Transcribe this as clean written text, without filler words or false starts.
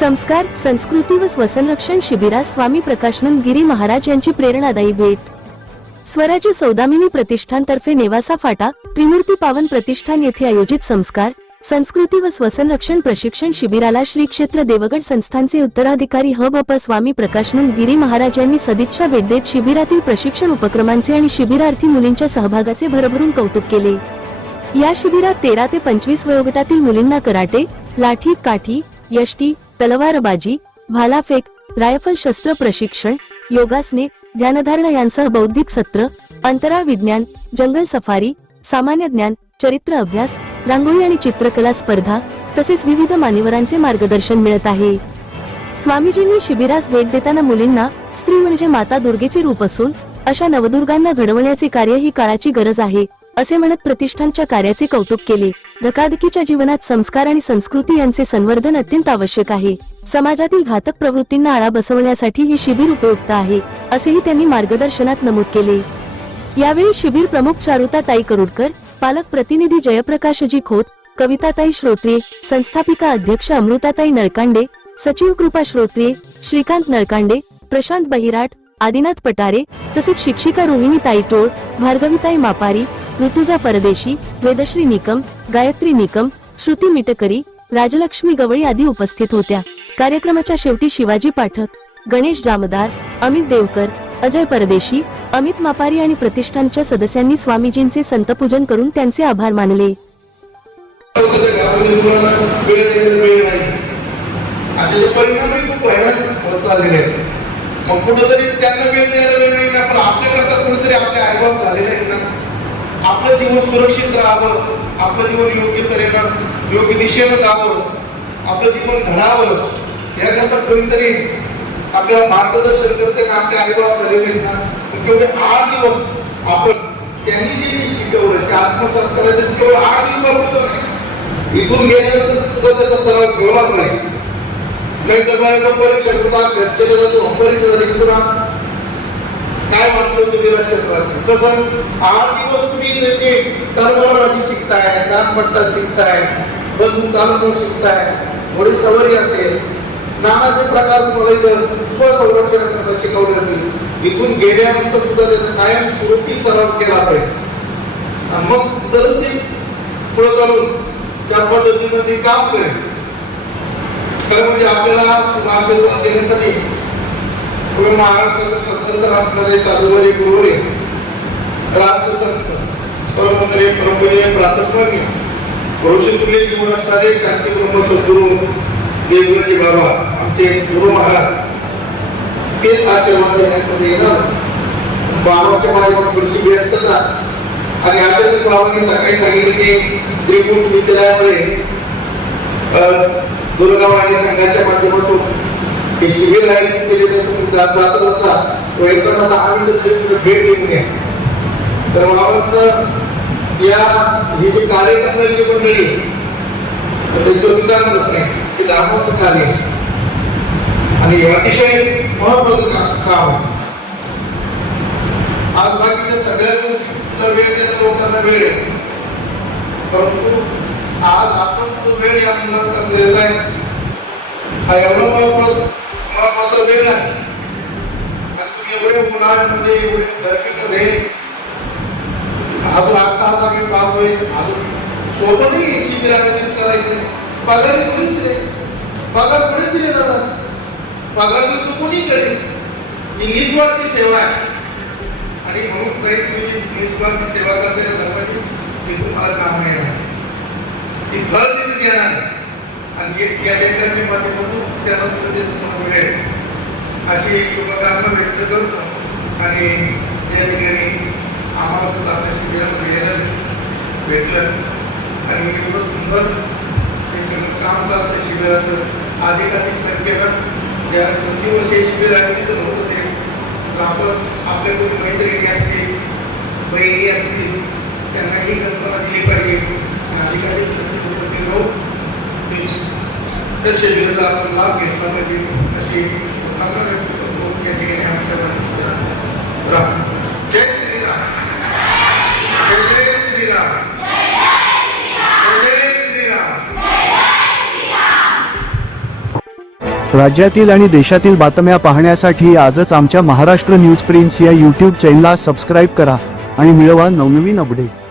संस्कार, संस्कृती व स्वसंरक्षण शिबिरास स्वामी प्रकाशानंद गिरी महाराज यांची प्रेरणादायी भेट. स्वराज्य सौदामिनी प्रतिष्ठानतर्फे नेवासा फाटा त्रिमूर्ती पावन प्रतिष्ठान येथे आयोजित संस्कार, संस्कृती व स्वसंरक्षण प्रशिक्षण शिबिराला श्री क्षेत्र देवगड संस्थानचे उत्तराधिकारी ह.भ.प. स्वामी प्रकाशानंद गिरी महाराज यांनी सदिच्छा भेट देत शिबिरातील प्रशिक्षण उपक्रमांचे आणि शिबिरार्थी मुलींच्या सहभागाचे भरभरून कौतुक केले. या शिबिरात 13 ते 25 वयोगटातील मुलींना कराटे, लाठी काठी, यष्टी, तलवारबाजी, भालाफेक, रायफल शस्त्र प्रशिक्षण, योगासने, ध्यानधारणा यांसह बौद्धिक सत्र, अंतराळ विज्ञान, जंगल सफारी, सामान्य ज्ञान, चरित्र अभ्यास, रांगोळी आणि चित्रकला स्पर्धा तसेच विविध मान्यवरांचे मार्गदर्शन मिळत आहे. स्वामीजींनी शिबिरास भेट देताना मुलींना स्त्री म्हणजे माता दुर्गेचे रूप असून अशा नवदुर्गांना घडवण्याचे कार्य ही काळाची गरज आहे असे म्हणत प्रतिष्ठानच्या कार्याचे कौतुक केले. धकाधकीच्या जीवनात संस्कार आणि संस्कृती यांचे संवर्धन अत्यंत आवश्यक आहे. समाजातील घातक प्रवृत्तींना आळा बसवण्यासाठी हे शिबिर उपयुक्त आहे असेही त्यांनी मार्गदर्शनात नमूद केले. यावेळी शिबिर प्रमुख चारुताताई करुडकर, पालक प्रतिनिधी जयप्रकाशजी खोत, कविताताई श्रोत्रिय, संस्थापिका अध्यक्ष अमृताताई नळकांडे, सचिव कृपा श्रोत्रिय, श्रीकांत नळकांडे, प्रशांत बहिराट, आदिनाथ पटारे तसेच शिक्षिका रोहिणीताई टोळ, भार्गवीताई मापारी, ऋतुजा परदेशी, वेदश्री निकम, गायत्री निकम, श्रुती मिटकरी, राजलक्ष्मी गवळी आदी उपस्थित होत्या. कार्यक्रमाच्या शेवटी शिवाजी पाठक, गणेश जामदार, अमित देवकर, अजय परदेशी, अमित मापारी आणि प्रतिष्ठानच्या सदस्यांनी स्वामीजींचे संतपूजन करून त्यांचे आभार मानले. आपलं जीवन सुरक्षित राहावं, आपलं जीवन योग्य तऱ्हेनं योग्य दिशेनं जावं, आपलं जीवन घडावं याकरता कोणीतरी आपल्याला मार्गदर्शन करते ना. आपले आईबाप झालेले आहेत ना, केवढे 8 दिवस आपण त्यांनी जे शिकवलं ते आत्मसात करायचं केवळ 8 दिवसापुरतं नाही. इथून गेल्यानंतर सुद्धा त्याचा सराव ठेवला पाहिजे. नाही तर मला परीक्षा होतात व्यस्त जातो, परीक्षा झाली पुन्हा काय वाचलं ते लक्षात राहते. तसं 8 दिवस तुम्ही त्याचे तलवारबाजी शिकताय, दानपट्टा शिकताय, बंदूक चालवणं शिकताय, घोडी सवारी असेल, नानाचे प्रकार तुम्हाला स्वसंरक्षण करता शिकवले जातील. इथून गेल्यानंतर सुद्धा त्याचा कायम स्वरूपी सराव केला पाहिजे. मग तरच ते पुढे चालून त्या पद्धतीनं ते काम करेल. खरं म्हणजे आपल्याला आशीर्वाद देण्यासाठी महाराष्ट्राचे सदस्य असणारे साधुवारी गुरुवारी राष्ट्रसंत परमंत्री परमपूज्य प्रातस्मरणीय ऋषितुल्य जीवन असणारे शांती ब्रह्म सद्गुरू देवगडचे बाबा आमचे गुरु महाराज तेच आशीर्वाद देण्यामध्ये येणार. बाबाच्या मार्गावर पुढची व्यस्तता आणि आचार्य बाबांनी सकाळी सांगितलं की त्रिकूट विद्यालयामध्ये दुर्गावाणी संघाच्या माध्यमातून हे शिबिर आयोजित केलेले तुम्ही जाता व येताना 10 मिनिटं तरी भेट देऊन घ्या. तर बाबांचं या हे जे कार्य करणारी मंडळी त्यांचं विधान नाही हे धर्माचं कार्य आणि अतिशय महत्वाचं काम. आज बाकीच्या सगळ्या गोष्टीला वेळ देणं लोकांना वेळ आहे, परंतु आज आपण तो वेळ या मुलांना दिलेला आहे. हा एवढा महत्वाचा वेळ आहे आणि तुम्ही एवढे उन्हाळ्यामध्ये एवढे गर्मीमध्ये अजून 8 तास आम्ही पाहतोय. अजून सोबतही शिबिर आयोजित करायचे. पगार कोणीच नाही, पगार कोणीच दिले जातात. पगार तर कोणी करेल. ही निस्वार्थी सेवा आहे आणि म्हणून काही तुम्ही निस्वार्थी सेवा करता धर्माची ती तुम्हाला काम आहे ती फळ दिसत येणार आणि या लेकरांच्या माध्यमातून त्यांना सुद्धा ते तुम्हाला मिळेल अशी शुभकामना व्यक्त करतो. आणि या ठिकाणी आम्हाला सुद्धा आपल्या शिबिरामध्ये यायला भेटलं आणि एवढं सुंदर हे सगळं काम चालतं शिबिराचं. अधिकाधिक संख्येनं या प्रतिवर्षी हे शिबिर आयोजित होत असेल तर आपण आपल्या कोणी मैत्रिणी असतील, बहिणी असतील त्यांना ही कल्पना दिली पाहिजे. अधिकाधिक संख्येत उपस्थित राहून त्या शिबिराचा आपण लाभ घेतला पाहिजे अशी भावना व्यक्त करतो. या ठिकाणी आपल्या जय श्रीराम, जय श्रीराम, जय श्रीराम. राज्यातील आणि देशातील बातम्या पाहण्यासाठी आजच आमच्या महाराष्ट्र न्यूज प्रिन्स या यूट्यूब चॅनलला सबस्क्राईब करा आणि मिळवा नवनवीन अपडेट.